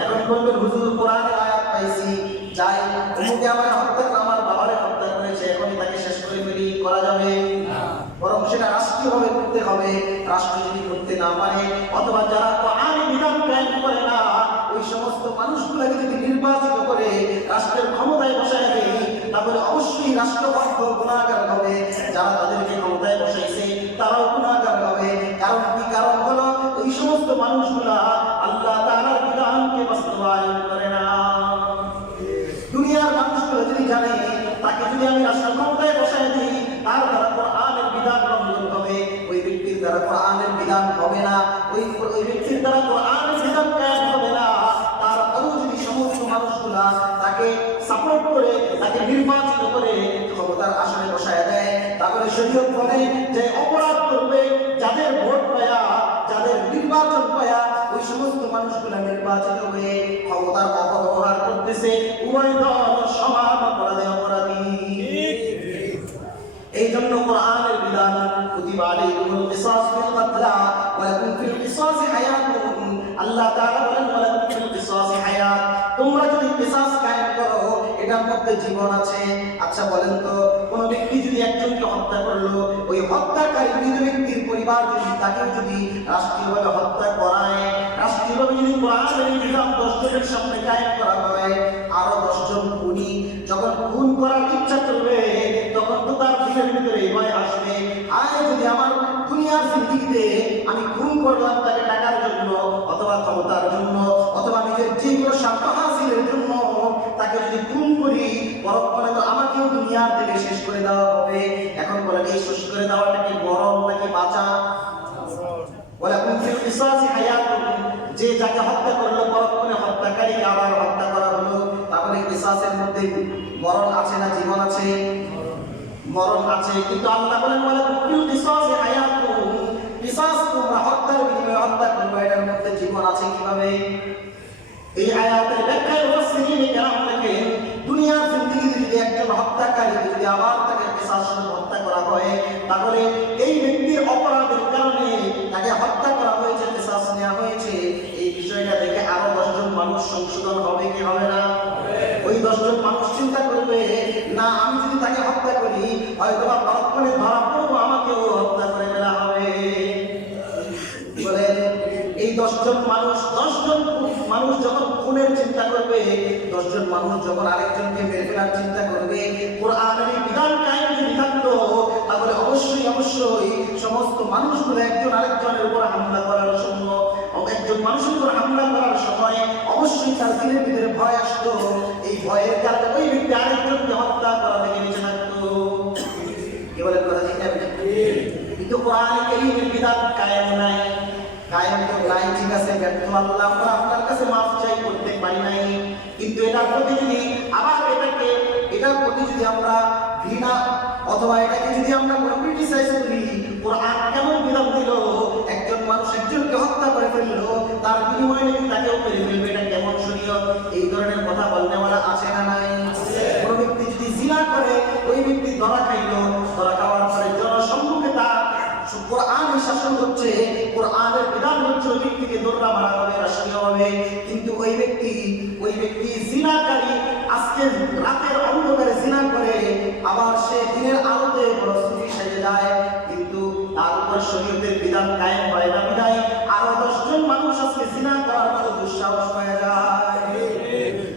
এখন বলবেন হুজুর কোরআনের আয়াত পাইছি, যাই অমুকে আমার হত্যা করে, আমার বাবারে হত্যা করেছে, এখনই তাকে শেষ করে ফেলি, করা যাবে না। বরং সেটা রাষ্ট্রীয়ভাবে করতে হবে। রাষ্ট্র যদি করতে না পারে, অথবা যারা কোরআনের বিধান কায়েম করে না, ওই সমস্ত মানুষগুলোকে যদি নির্বাচিত করে রাষ্ট্রের ক্ষমতায় বসায় দেয়, তাহলে অবশ্যই রাষ্ট্রপক্ষ গুনাহগার হবে। যারা তাদেরকে ক্ষমতায় বসাইছে তারাও গুনাহগার হবে। কারণ কি? কারণ হলো ওই সমস্ত মানুষগুলা আল্লাহ তাআলার বিধানকে বাস্তবায়ন করে না। দুনিয়ার মানুষগুলো যদি জানে তাকে যদি আমি রাষ্ট্র ক্ষমতায় বসায় দিই, তার দ্বারা কোরআনের বিধান লঙ্ঘন হবে, ওই ব্যক্তির দ্বারা কোরআনের বিধান হবে না, ওই ব্যক্তির দ্বারা কোরআনের বিধান কায়েম হবে না। তারপরেও যদি সমস্ত মানুষগুলা তাকে সাপোর্ট করে, তাকে নির্বাচিত করে ক্ষমতার আসনে বসায় দেয়, তাহলে শরীয়ত বলে যে অপরাধ করবে যাদের ভোট পায়া, যাদের নির্বাচন পায়া ওই সমস্ত মানুষগুলা নির্বাচিত হয়ে ক্ষমতার অপব্যবহার করতেছে, উভয় দল সমান অপরাধী। এই জন্য কোরআনের বিধান কুতিবা আলাইকুমুল কিসাস ফিল কাতলা ওয়া লাকুম ফিল কিসাসি হায়াতুন। আল্লাহ তাআলা বলেন ওয়া লাকুম ফিল কিসাসি হায়াত, তোমরা যদি কিসাস কায়েম করো এটার মধ্যে জীবন আছে। আচ্ছা বলেন তো, কোন ব্যক্তি যদি একজনকে হত্যা করলো, ওই হত্যাকারী মৃত ব্যক্তির পরিবার যদি তাকে যদি রাষ্ট্রীয়ভাবে হত্যা করায়, রাষ্ট্রীয়ভাবে যদি কোরআনের বিধান 10 জনের সামনে কায়েম করা হয়, আরো 10 জন খুনি যখন খুন করার ইচ্ছা করবে, তখন তো তার দিলের ভিতরে ভয় আসবে, আয় যদি আমার দুনিয়ার জিন্দেগিতে আমি খুন করলাম তাকে টাকার জন্য, অথবা ক্ষমতার জন্য, অথবা নিজের যে কোনো স্বার্থ হাসিলের জন্য, তাকে যদি খুন করি, পরক্ষণে তো আমাকেও দুনিয়ার থেকে শেষ করে দেওয়া হবে। এখন বলেন এই শেষ করে দেওয়াটা কি মরণ নাকি বাঁচা? বলে কোন ফিল কিসাসি হায়াতুন, যে যাকে হত্যা করলো পরক্ষণে হত্যাকারীকে আবার হত্যা করা হলো, তাহলে কিসাসের মধ্যে মরণ আছে না জীবন আছে? মরণ আছে, কিন্তু আল্লাহ বলেন ওয়ালা কুল কিসাসে হায়াতুন, কিসাস তোমরা হত্যার বিনিময়ে হত্যা করবে, এটার মধ্যে জীবন আছে কিভাবে? এই আয়াতের ব্যাখ্যায় মুফাসসিরিন কেরাম লেখেন দুনিয়ার জিন্দেগিতে যদি একজন হত্যাকারী যদি আবার তাকে কিসাস স্বরূপ হত্যা করা হয়, তাহলে এই ব্যক্তির অপরাধের কারণে তাকে হত্যা করা হয়েছে, কিসাস নেওয়া হয়েছে, এই বিষয়টা দেখে আরো 10 জন মানুষ সংশোধন হবে কি হবে না? ওই 10 জন মানুষ চিন্তা করবে, না আমি যদি তাকে হত্যা করি হয়তো বা পরক্ষণে ধরা পড়বো, আমাকেও হত্যা করে ফেলা হবে। বলেন এই 10 জন মানুষ যখন খুনের চিন্তা করবে, 10 জন মানুষ যখন আরেকজনকে মেরে ফেলার চিন্তা করবে, কোরআনের এই বিধান কায়েম যদি থাকতো, তাহলে অবশ্যই সমস্ত মানুষগুলো একজন আরেকজনের উপর হামলা করার সময়, একজন মানুষের উপর হামলা করার সময় অবশ্যই তার দিনের ভিতরে ভয় আসতো। এই ভয়ের কারণে ওই ব্যক্তি আরেকজনকে হত্যা করা থেকে বেঁচে থাকতো। কি বলেন কথা ঠিক আছে? কিন্তু কোরআন কারীমের বিধান কায়েম নাই, ঠিক আছে, ব্যর্থ আল্লাহ, আমরা আপনার কাছে মাফ চাই, করতে পারি নাই। কিন্তু এটার প্রতি যদি আমরা ঘৃণা অথবা এটাকে যদি আমরা ক্রিটিসাইজ করি, কোরআন কেমন বিধান দিল, একজন মানুষ একজনকে হত্যা করে ফেললো, তার বিনিময়ে নাকি তাকেও মেরে ফেলবে, এটা কেমন শরীয়ত? এই ধরনের কথা বলনেওয়ালা আছে না নাই? কোনো ব্যক্তি যদি জিনা করে, ওই ব্যক্তি ধরা খাইলো, ধরা খাওয়ার পরে জনসম্মুখে তার কোরআনের শাসন হচ্ছে, কোরআনের বিধান হচ্ছে ওই ব্যক্তিকে দৌড়া মারা হবে, রাষ্ট্রীয় হবে। কিন্তু ওই ব্যক্তি জিনাকারী আজকে রাতের অন্ধকারে জিনা করে, আবার সে দিনের আলোতে বড় সুফি সেজে যায়, কিন্তু তার উপর শরীয়তের বিধান কায়েম হয় না, বিধায় আরো 10 জন মানুষ আজকে জিনা করার মতো দুঃসাহস হয়ে যায়।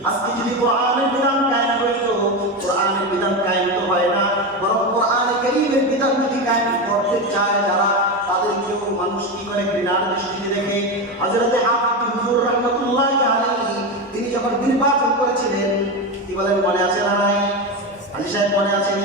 আজকে যদি কোরআনের বিধান কায়েম হইতো, কোরআনের বিধান কায়েম তো হয় না, বরং কোরআনে কারীমের বিধান যদি কায়েম করতে চায় যারা, তাদেরকেও মানুষ কি করে ঘৃণার দৃষ্টিতে দেখে। হযরতে হাফিজ হুজুর রাহমাতুল্লাহি আলাইহি তিনি যখন নির্বাচন করেছিলেন, কি বলেন মনে আছে না নাই? আলী সাহেব মনে আছেন?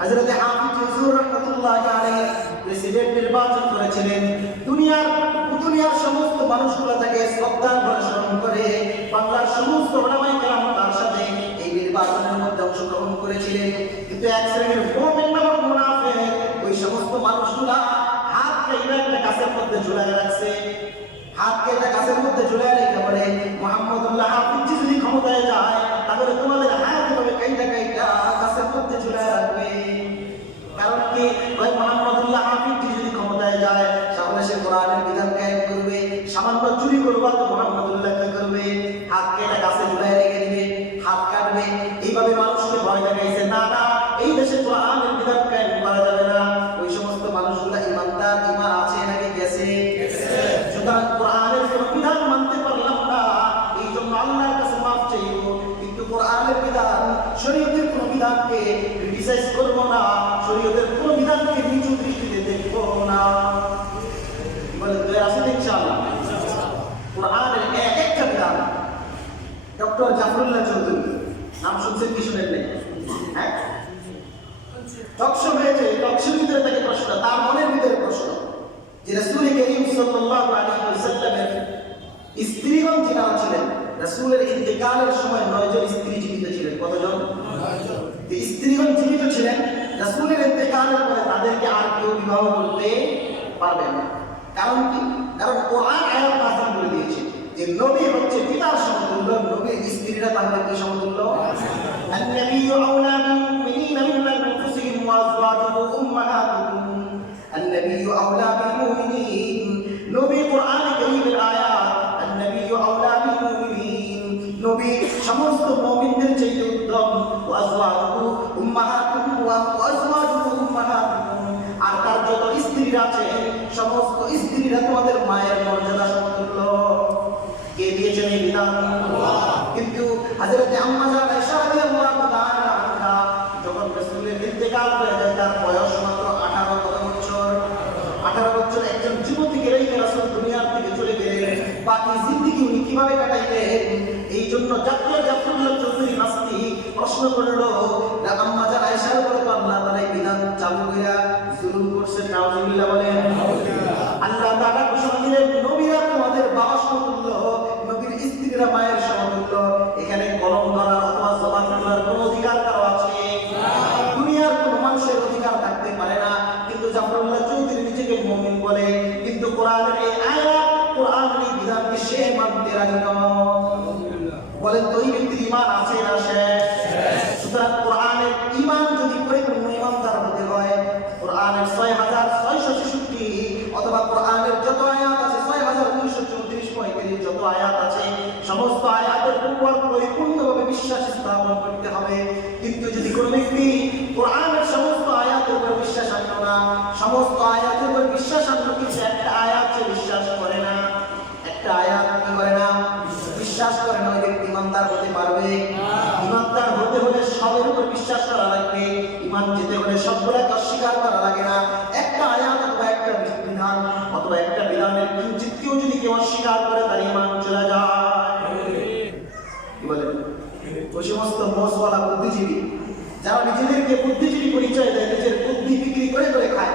হযরতে হাফিজ হুজুর রাহমাতুল্লাহি আলাইহি প্রেসিডেন্ট নির্বাচন করেছিলেন। দুনিয়ার সমস্ত মানুষগুলো তাকে শ্রদ্ধা করে স্মরণ করে, বাংলার সমস্ত উলামায়ে কেরাম তার সাথে এই নির্বাচনের মধ্যে অংশগ্রহণ করেছিলেন। কিন্তু এক শ্রেণীর মুমিন নামক মুনাফিক ওই সমস্ত মানুষগুলা হাতকে একটা গাছের মধ্যে ঝুলায় রাখছে, হাতকে একটা গাছের মধ্যে ঝুলায় রেখে বলে, মুহাম্মদুল্লাহ হাফিজ যদি ক্ষমতায় যায় তাহলে তোমাদের হাত এভাবে কাইটা গাছের মধ্যে ঝুলায় রাখবে। কারণ কি? ওই মুহাম্মদুল্লাহ হাফিজ যদি ক্ষমতায় যায় তাহলে সে কোরআনের বিধান কায়েম করবে, সামান্য চুরি করবা তো মুহাম্মদুল্লাহ কি করবে? হাতকে একটা গাছে ঝুলায় রেখে দিবে, হাত কাটবে। এইভাবে মানুষকে ভয় দেখাইছে, না এই দেশে কোরআনের বিধান কায়েম করা যাবে না। ওই সমস্ত মানুষগুলা ইমানদার, ঈমান আছে নাকি গেছে? সুতরাং কোরআনের কোন বিধান মানতে পারলাম না, এই জন্য আল্লাহর কাছে মাফ চাইব। কিন্তু কোরআনের বিধান, শরীয়তের কোন বিধানকে ক্রিটিসাইজ করব না, শরীয়তের কোন বিধানকে নিচু দৃষ্টিতে দেখব না। বলে তো আছে ইনশাআল্লাহ। কোরআনের একটা বিধান ডক্টর জাফরুল্লাহ চৌধুরী, নাম শুনছেন কি শুনেন নাই? হ্যাঁ, টকশো হয়েছে, টকশোর ভিতরে তাকে প্রশ্ন, তার মনের ভিতরে প্রশ্ন যে রাসূল করিম সাল্লাল্লাহু আলাইহি ওয়াসাল্লামের স্ত্রীগণ যারা ছিলেন, রাসূলের ইন্তেকালের সময় 9 জন স্ত্রী জীবিত ছিলেন। কতজন? 9 জন। এই স্ত্রীগণ জীবিত ছিলেন, রাসূলের ইন্তেকালের পরে তাদেরকে আর কেউ বিবাহ করতে পারবে না। কারণ কি? কারণ কোরআন আয়াত নাযিল করে দিয়েছে যে নবী হচ্ছে পিতার সমতুল্য, নবীর স্ত্রীরা তাহলে কি সমতুল্য? আন-নাবিয়্যু আওলা বিল মুমিনিনা মিন আনফুসিহিম ওয়া আযওয়াজুহু উম্মাহাতুহুম। আন-নাবিয়্যু আওলা বিল মুমিনিন, নবী কোরআনে কারীমের আয়াত, আন-নাবিয়্যু আওলা বিল মুমিনিন, নবী সমস্ত মুমিনদের চেয়ে উত্তম। ওয়া আযওয়াজুহু উম্মাহাতুহুম ওয়া আযওয়াজুহু উম্মাহাতুহুম, আর তার যত স্ত্রীরা আছে সমস্ত স্ত্রীরা তোমাদের মায়ের মর্যাদা সমতুল্য। কে দিয়েছেন এই বিধান? আল্লাহ। কিন্তু হযরত আম্মা জান আয়েশা রাদিয়াল্লাহু তাআলা আনহা যখন রাসূলের ইন্তেকাল হয়ে যায়, তার বয়স মাত্র 18 বছর। 18 বছর একজন যুবতীকে রেখে রাসূল দুনিয়ার থেকে চলে গেলেন। বাকি জিন্দেগি উনি কিভাবে কাটাইলেন? এই জন্য জাফরুল্লাহ চৌধুরী নাস্তি প্রশ্ন করলো, আম্মা জান আয়েশার উপর তো আল্লাহ তাআলা বিধান চালু কইরা জুলুম করছেন, নাউজুবিল্লাহ বলেন। আল্লাহ তাআলা ঘোষণা দিলেন, নবীরা তোমাদের বাবা সমতুল্য, নবীর স্ত্রীরা মায়ের সমতুল্য। এখানে কলম ধরার অথবা জবান খোলার কোনো অধিকার কারো আছে? দুনিয়ার কোনো মানুষের মানতে রাজি নয়। বলেন তো ওই ব্যক্তির ঈমান আছে না শেষ? সুতরাং কোরআনের ঈমান যদি পরিপূর্ণ ঈমানদার হতে হয়, কোরআনের ৬৬৬৬ অথবা কোরআনের যত আয়াত আছে ৬২৩৪ যত আয়াত আছে সমস্ত আয়াতের উপর পরিপূর্ণভাবে বিশ্বাস স্থাপন করতে হবে। কিন্তু যদি কোনো ব্যক্তি কোরআনের সমস্ত আয়াতের উপর বিশ্বাস আনলো না, সমস্ত আয়াতের উপর বিশ্বাস আনলো কিন্তু একটা আয়াত সে বিশ্বাস করে না, একটা আয়াত কি করে না, বিশ্বাস করে না, ওই ব্যক্তি ঈমানদার হতে পারবে? ঈমানদার হতে হলে সবের উপর বিশ্বাস করা লাগবে। ঈমান যেতে হলে সবগুলোকে অস্বীকার করা লাগে না। একটা আয়াত অথবা একটা বিধান অথবা একটা বিধানের কিঞ্চিতকেও যদি কেউ অস্বীকার করে তার ঈমান চলে যায়। কি বলেন? ওই সমস্ত মোসওয়ালা বুদ্ধিজীবী যারা নিজেদেরকে বুদ্ধিজীবী পরিচয় দেয়, নিজের বুদ্ধি বিক্রি করে করে খায়,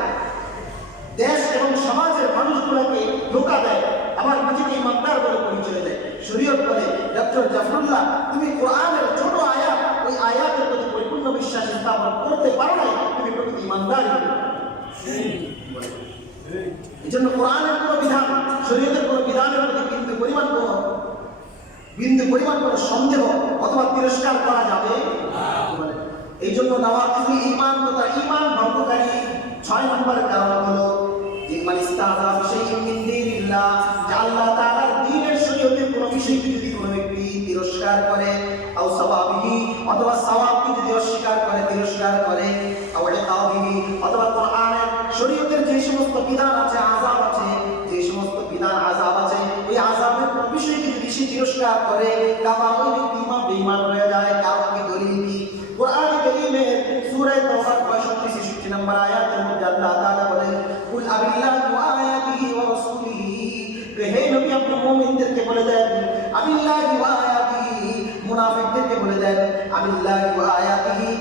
দেশ এবং সমাজের মানুষগুলোকে ধোঁকা দেয়, আবার নিজেকে ঈমানদার বলে পরিচয় দেয়। শরীয়ত বলে, ডক্টর জাফরুল্লাহ তুমি কোরআনের ছোট আয়াত, ওই আয়াতের প্রতি পরিপূর্ণ বিশ্বাস স্থাপন করতে পারো না, তুমি প্রকৃত ঈমানদারই নও। এই জন্য কোরআনের কোনো বিধান, শরীয়তের কোনো বিধানের প্রতি বিন্দু পরিমাণ কোনো সন্দেহ অথবা তিরস্কার করা যাবে না। এই জন্য নওয়াকিবুল ঈমান তথা ঈমান ভঙ্গকারী ৬ নম্বর কারণ হলো যে মান ইস্তাহজা বিশাইইন মিন দীনিল্লাহ, যে আল্লাহ তাআলার দ্বীনের শরীয়তের কোনো বিষয়কে যদি কোনো ব্যক্তি তিরস্কার করে, আও সাওয়াবিহি অথবা সাওয়াবকে যদি অস্বীকার করে, তিরস্কার করে, আও ইকাবিহি অথবা কোরআনের শরীয়তের যে সমস্ত বিধান আছে, আযাব আছে, যে সমস্ত বিধান আযাব আছে, ওই আযাবের কোনো বিষয়কে যদি সে তিরস্কার করে, কাফার, ওই ব্যক্তি বেঈমান হয়ে যায়। কারণ কি? দলিল কি? কোরআন কারীমের সূরা তাওবার ৬৫-৬৬ নম্বর আয়াতের মধ্যে আল্লাহ তাআলা বলেন, কুল আবিল্লাহি ওয়া আয়াতিহি ওয়া রাসূলিহি, হে নবী আপনি মুমিনদেরকে বলে দেন আবিল্লাহি ওয়া আয়াতিহি, মুনাফিকদেরকে বলে দেন আবিল্লাহি ওয়া আয়াতিহি,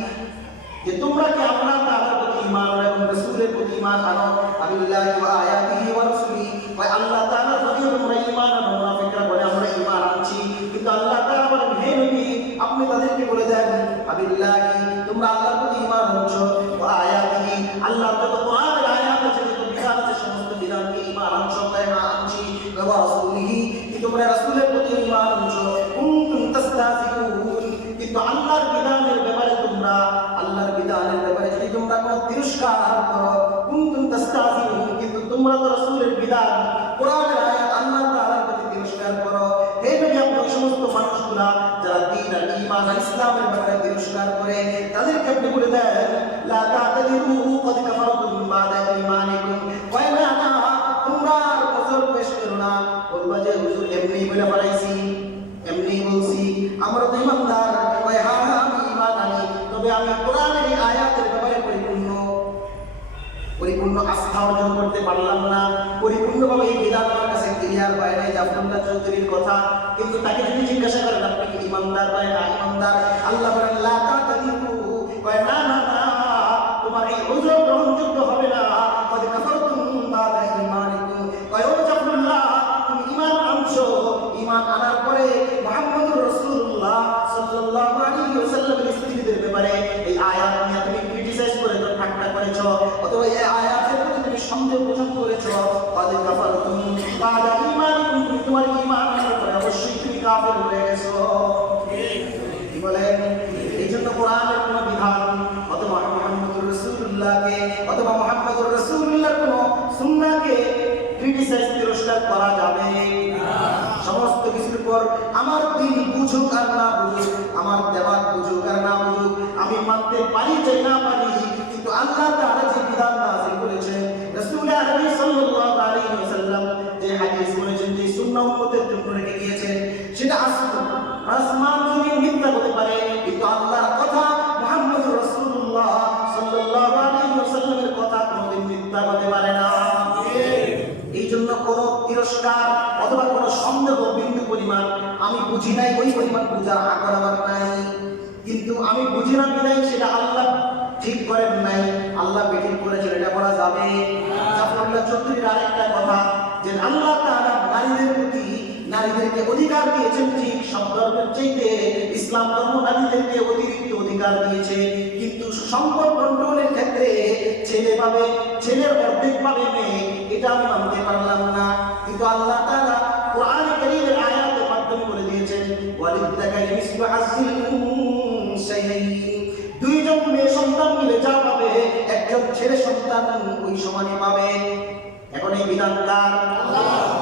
যে তোমরা কি আল্লাহ তাআলার প্রতি ঈমান এবং রাসূলের প্রতি ঈমান আনো। আবিল্লাহি ওয়া আয়াতিহি ওয়া রাসূলিহি, ওই আল্লাহ তাআলার প্রতি তোমরা ঈমান আনো। মুনাফিকরা বলে আমরা ঈমান আনছি, কিন্তু আল্লাহ তাআলা বলেন হে নবী আপনি তাদেরকে বলে দেন আবিল্লাহি, তোমরা আল্লাহর প্রতি ঈমান আনছো, ওয়া আয়াতিহি, আল্লাহর যত কোরআনের আয়াত আছে, যত বিধান আছে, সমস্ত বিধানকে ঈমান আনছো, তাই না আনছি, ওয়া রাসূলিহি, কি তোমরা রাসূলের প্রতি ঈমান আনছো। কুনতুম তাস্তাযিউন, কিন্তু আল্লাহর বিধানের ব্যাপারে তোমরা, আল্লাহর বিধানের ব্যাপারে যদি তোমরা কোনো তিরস্কার করো, কুনতুম তাস্তাযিউন, কিন্তু তোমরা তো রাসূলের বিধান, কোরআনের আয়াত, আল্লাহ তাআলার প্রতি তিরস্কার করো। হে নবী আপনি ওই সমস্ত মানুষগুলা যারা দ্বীন আর ঈমান আর ইসলামের ব্যাপারে তিরস্কার করে, তাদেরকে আপনি বলে দেন লা তা'তাদিরু ক্বাদ কাফারতুম বা'দা ঈমানিকুম, ওয়া না তোমরা ওযর পেশ করো না, বলবা যে হুজুর এমনি বলে ফেলাইছি, এমনি বলছি, আমরা তো ঈমানদার, ওই হ্যাঁ আমি ঈমান আনি, তবে আমি কোরআনের এই আয়াতের ব্যাপারে পরিপূর্ণ আস্থা অর্জন করতে পারলাম না, পরিপূর্ণভাবে এই বিধান আমার কাছে ক্লিয়ার হয় নাই। জাফরুল্লাহ চৌধুরীর কথা, কিন্তু তাকে যদি জিজ্ঞাসা করেন আপনি কি ঈমানদার বা না ঈমানদার, আল্লাহ বলেন লা তা'তাদিরু, কয় না না না তোমার এই ওযর গ্রহণযোগ্য হবে না, ক্বাদ কাফারতুম বা'দা ঈমানিকুম, কয় ও জাফরুল্লাহ তুমি ঈমান আনছো, ঈমান আনার পরে মুহাম্মদুর রাসূলুল্লাহ সাল্লাল্লাহু আলাইহি ওয়াসাল্লামের স্ত্রীদের ব্যাপারে এই আয়াত নিয়ে তুমি ক্রিটিসাইজ করে তো ঠাট্টা করেছো, অথবা এই আয়াতের প্রতি তুমি সন্দেহ পোষণ করেছো, ক্বাদ কাফারতুম বা'দা ঈমানিকুম, তুমি তোমার ঈমান আনার পরে অবশ্যই তুমি কাফের হয়ে গেছো। কি বলেন? এই জন্য কোরআনের কোনো বিধান অথবা মুহাম্মদুর রাসূলুল্লাহকে অথবা মুহাম্মদুর রাসূলুল্লাহর কোনো সুন্নাহকে ক্রিটিসাইজ তিরস্কার করা যাবে না। সমস্ত কিছুর পর আমার দিন বুঝুক আর না বুঝুক, আমার দেওয়ার বুঝুক আর না বুঝুক, আমি মানতে পারি যে না পারি, কিন্তু আল্লাহ তাআলা যে বিধান নাযিল করেছেন, রাসূল আরবি সাল্লাল্লাহু আলাইহি ওয়াসাল্লাম যে হাদিস বলেছেন, যে সুন্নাহ উম্মতের জন্য রেখে গিয়েছেন, সেটা আসমান জমিন মিথ্যা হতে পারে, কিন্তু আল্লাহর কথা মুহাম্মদুর রাসূলুল্লাহ সাল্লাল্লাহু আলাইহি ওয়াসাল্লামের কথা কোনোদিন মিথ্যা হতে পারে না। এই জন্য কোন তিরস্কার অথবা কোন সন্দেহ বিন্দু পরিমাণ আমি বুঝি নাই, ওই পরিমাণ বুঝার আকর আমার নাই, কিন্তু আমি বুঝি না বিদায় সেটা আল্লাহ ঠিক করেন নাই, আল্লাহ বেঠিক করেছেন, এটা করা যাবে। জাফরুল্লাহ চৌধুরীর আরেকটা কথা, যে আল্লাহ তাআলা নারীদেরকে অধিকার দিয়েছেন, ঠিক সব ধর্মের চাইতে ইসলাম ধর্ম নারীদেরকে অতিরিক্ত অধিকার দিয়েছে, কিন্তু সম্পদ বন্টনের ক্ষেত্রে ছেলে পাবে, ছেলের অর্ধেক পাবে মেয়ে, এটা আমি মানতে পারলাম না। কিন্তু আল্লাহ তাআলা কোরআন কারীমের আয়াত মিসলু হাসিল উনসাইয়িন, দুইজন মেয়ে সন্তান মিলে যা পাবে একজন ছেলে সন্তান ওই সমানই পাবে। এখন এই বিধান কার?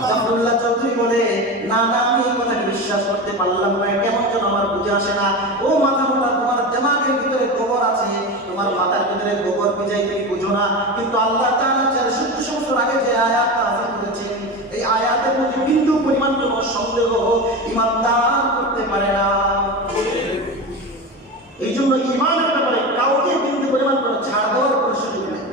জাফরুল্লাহ চৌধুরী বলে, না না, আমি এই কথাকে বিশ্বাস করতে পারলাম না, কেমন যেন আমার বুঝে আসে না। ও মাথা মোটা, তোমার দিমাগের ভিতরে গোবর আছে, তোমার মাথার ভিতরে গোবর ভিজাই তুমি বুঝো না। কিন্তু আল্লাহ তাআলা 400 বছর আগে যে আয়াত নাযিল করেছেন, এই আয়াতের মধ্যে বিন্দু পরিমাণ কোনো সন্দেহ ঈমানদার করতে পারে না। এই জন্য ঈমানের ব্যাপারে কাউকে বিন্দু পরিমাণ কোনো ছাড় দেওয়ার কোনো সুযোগ নেই।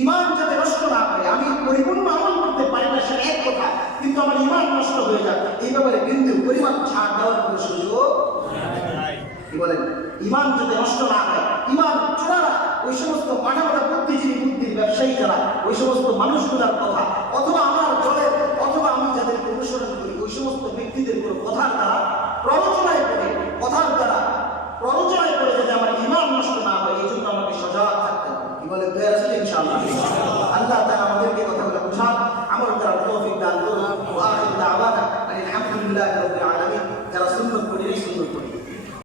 ঈমান যাতে নষ্ট না হয়, আমি পরিপূর্ণ আমল করতে পারি না সেটা এক কথা, কিন্তু আমার ঈমান নষ্ট হয়ে যায়, এই ব্যাপারে বিন্দু পরিমাণ ছাড় দেওয়ার কোনো সুযোগ নাই। কি বলেন? ঈমান যাতে নষ্ট না হয়, ঈমান চোরারা, ওই সমস্ত মানবতা বুদ্ধিজীবী বুদ্ধির ব্যবসায়ী যারা, ওই সমস্ত মানুষগুলোর কথা অথবা আমার দলের অথবা আমি যাদেরকে অনুসরণ করি ওই সমস্ত ব্যক্তিদের কোনো কথার দ্বারা প্ররোচনায় পড়ে, কথার দ্বারা প্ররোচনায় পড়ে যাতে আমার ঈমান নষ্ট না হয়, এই জন্য আমাকে সজাগ থাকতে হবে। কি বলে? ইনশাআল্লাহ। আল্লাহ তাআলা আমাদেরকে কথাগুলো বুঝান, আমল করার তৌফিক দান করুন। ওয়া আখিরু দাওয়ানা আলহামদুলিল্লাহি রাব্বিল আলামিন।